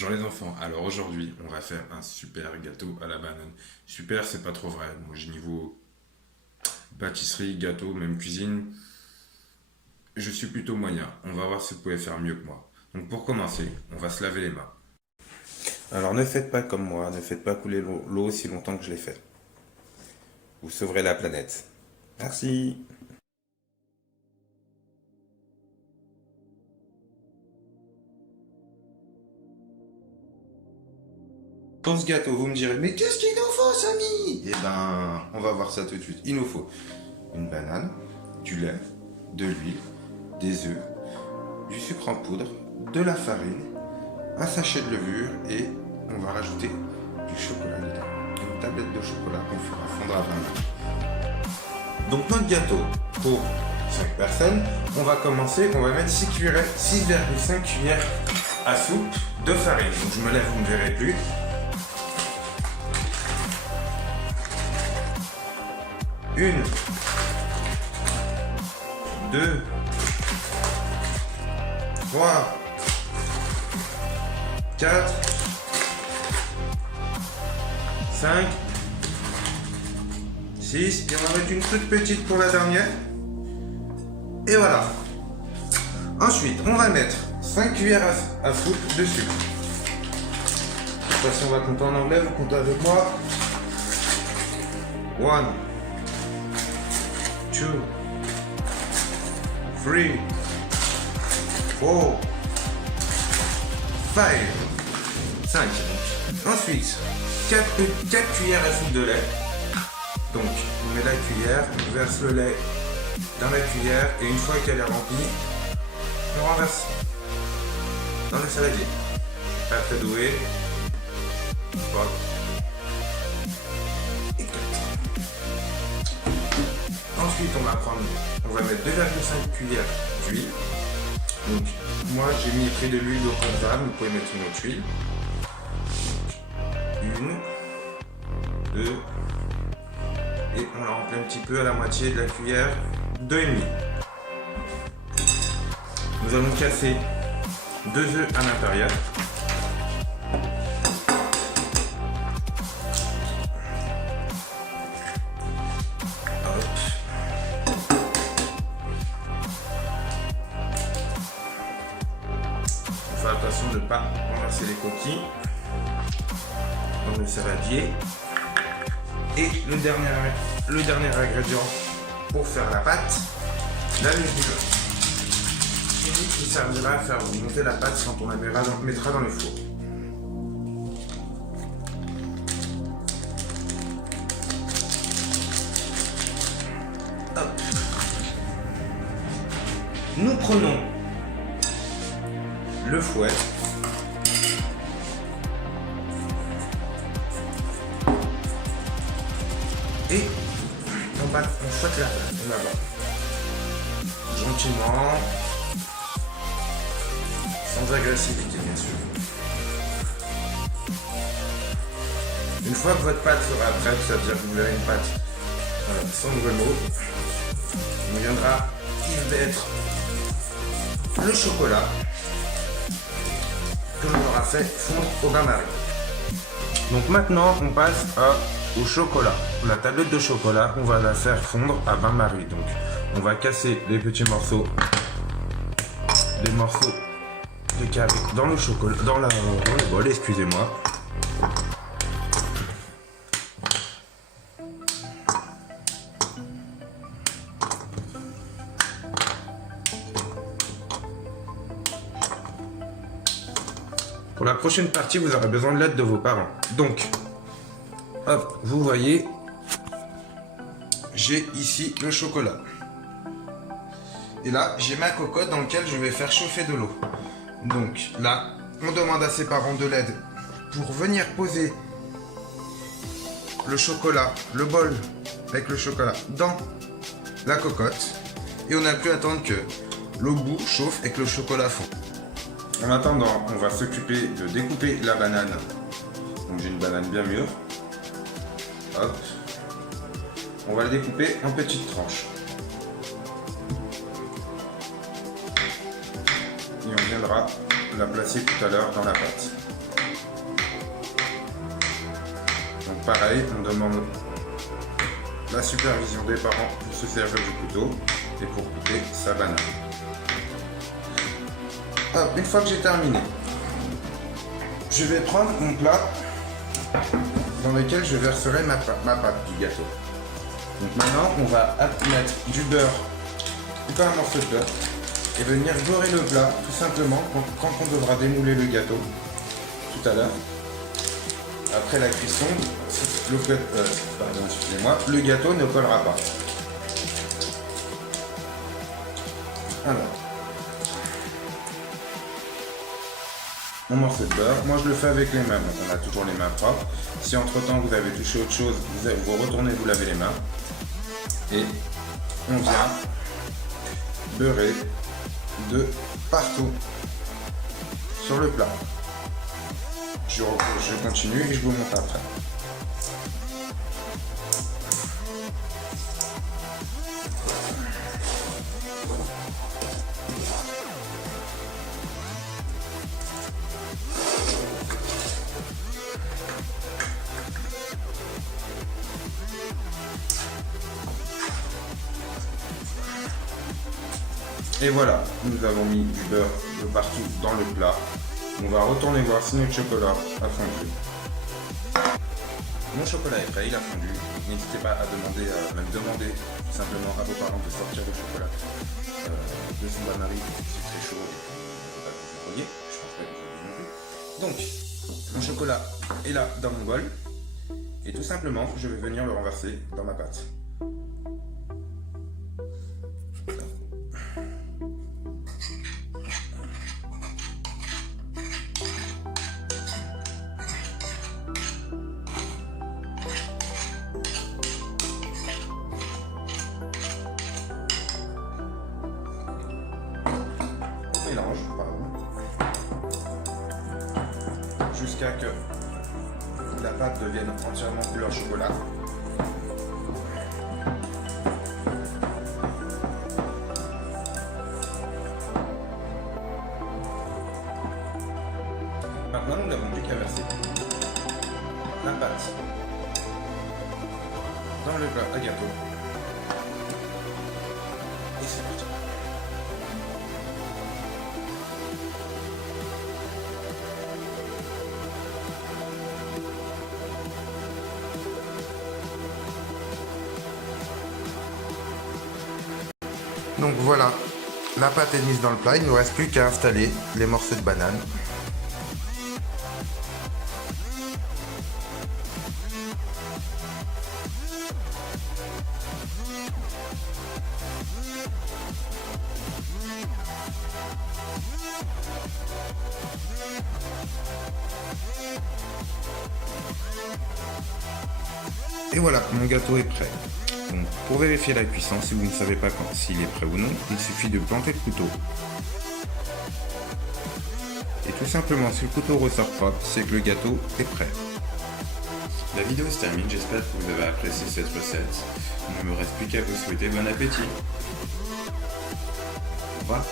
Bonjour les enfants, alors aujourd'hui on va faire un super gâteau à la banane. Super, c'est pas trop vrai, moi j'ai niveau pâtisserie, gâteau, même cuisine, je suis plutôt moyen. On va voir si vous pouvez faire mieux que moi. Donc pour commencer, on va se laver les mains. Alors ne faites pas comme moi, ne faites pas couler l'eau aussi longtemps que je l'ai fait. Vous sauverez la planète. Merci. Pour ce gâteau, vous me direz, mais qu'est-ce qu'il nous faut, Samy? Eh ben, on va voir ça tout de suite. Il nous faut une banane, du lait, de l'huile, des œufs, du sucre en poudre, de la farine, un sachet de levure et on va rajouter du chocolat dedans. Une tablette de chocolat qu'on fera fondre à 20 minutes. Donc notre gâteau pour 5 personnes, on va commencer, on va mettre 6,5 cuillères à soupe de farine. Donc je me lève, vous ne me verrez plus. Une, deux, trois, quatre, cinq, six, et on va mettre une toute petite pour la dernière. Et voilà. Ensuite, on va mettre 5 cuillères à soupe de sucre. De toute façon, on va compter en anglais, vous comptez avec moi. 1, 2, 3, 4, 5. Ensuite, 4 cuillères à soupe de lait. Donc, on met la cuillère, on verse le lait dans la cuillère et une fois qu'elle est remplie, on renverse dans le saladier. Après doué, hop, et 4. Ensuite, on va mettre 2,5 cuillères d'huile. Donc, moi j'ai mis pris de l'huile au programme, vous pouvez mettre une autre huile. Une, deux, et on la remplit un petit peu à la moitié de la cuillère, 2,5. Nous allons casser 2 œufs à l'intérieur. Faire attention de ne pas renverser les coquilles dans le saladier. Et le dernier ingrédient pour faire la pâte, la levure. Qui servira à faire monter la pâte quand on la mettra dans le four. Hop. Nous prenons le fouet. Et on fouette la pâte là-bas. Gentiment. Sans agressivité, bien sûr. Une fois que votre pâte sera prête, c'est-à-dire que vous avez une pâte sans grumeaux, on viendra y mettre le chocolat que l'on aura fait fondre au bain-marie. Donc maintenant, on passe au chocolat. La tablette de chocolat, on va la faire fondre à bain-marie. Donc, on va casser des petits morceaux, des morceaux de carré dans le chocolat, dans le bol, excusez-moi. Pour la prochaine partie, vous aurez besoin de l'aide de vos parents. Donc, hop, vous voyez, j'ai ici le chocolat. Et là, j'ai ma cocotte dans laquelle je vais faire chauffer de l'eau. Donc là, on demande à ses parents de l'aide pour venir poser le chocolat, le bol avec le chocolat dans la cocotte. Et on n'a plus à attendre que l'eau bout chauffe et que le chocolat fond. En attendant, on va s'occuper de découper la banane. Donc j'ai une banane bien mûre. Hop. On va la découper en petites tranches. Et on viendra la placer tout à l'heure dans la pâte. pareil, on demande la supervision des parents pour se servir du couteau et pour couper sa banane. Hop, une fois que j'ai terminé, je vais prendre mon plat dans lequel je verserai ma pâte du gâteau. Donc maintenant, on va mettre du beurre, ou un morceau de beurre, et venir dorer le plat, tout simplement, quand on devra démouler le gâteau, tout à l'heure. Après la cuisson, le gâteau ne collera pas. Alors, mon morceau de beurre, moi je le fais avec les mains, donc on a toujours les mains propres. Si entre temps vous avez touché autre chose, vous retournez, vous lavez les mains. Et on vient beurrer de partout sur le plat. Je continue et je vous montre après. Et voilà, nous avons mis du beurre de partout dans le plat. On va retourner voir si notre chocolat a fondu. Mon chocolat est prêt, il a fondu. N'hésitez pas à demander, même demander simplement à vos parents de sortir le chocolat de son bain-marie. C'est très chaud et vous voyez, je pense pas que vous avez vu. Donc, mon chocolat est là dans mon bol. Et tout simplement, je vais venir le renverser dans ma pâte. Mélange, jusqu'à que la pâte devienne entièrement couleur chocolat. Maintenant, nous n'avons plus qu'à verser la pâte dans le plat à gâteau. Et c'est parti. Donc voilà, la pâte est mise dans le plat, il ne nous reste plus qu'à installer les morceaux de banane. Et voilà, mon gâteau est prêt. Donc, pour vérifier la cuisson, si vous ne savez pas s'il est prêt ou non, il suffit de planter le couteau. Et tout simplement, si le couteau ressort propre, c'est que le gâteau est prêt. La vidéo se termine, j'espère que vous avez apprécié cette recette. Il ne me reste plus qu'à vous souhaiter bon appétit. Au revoir.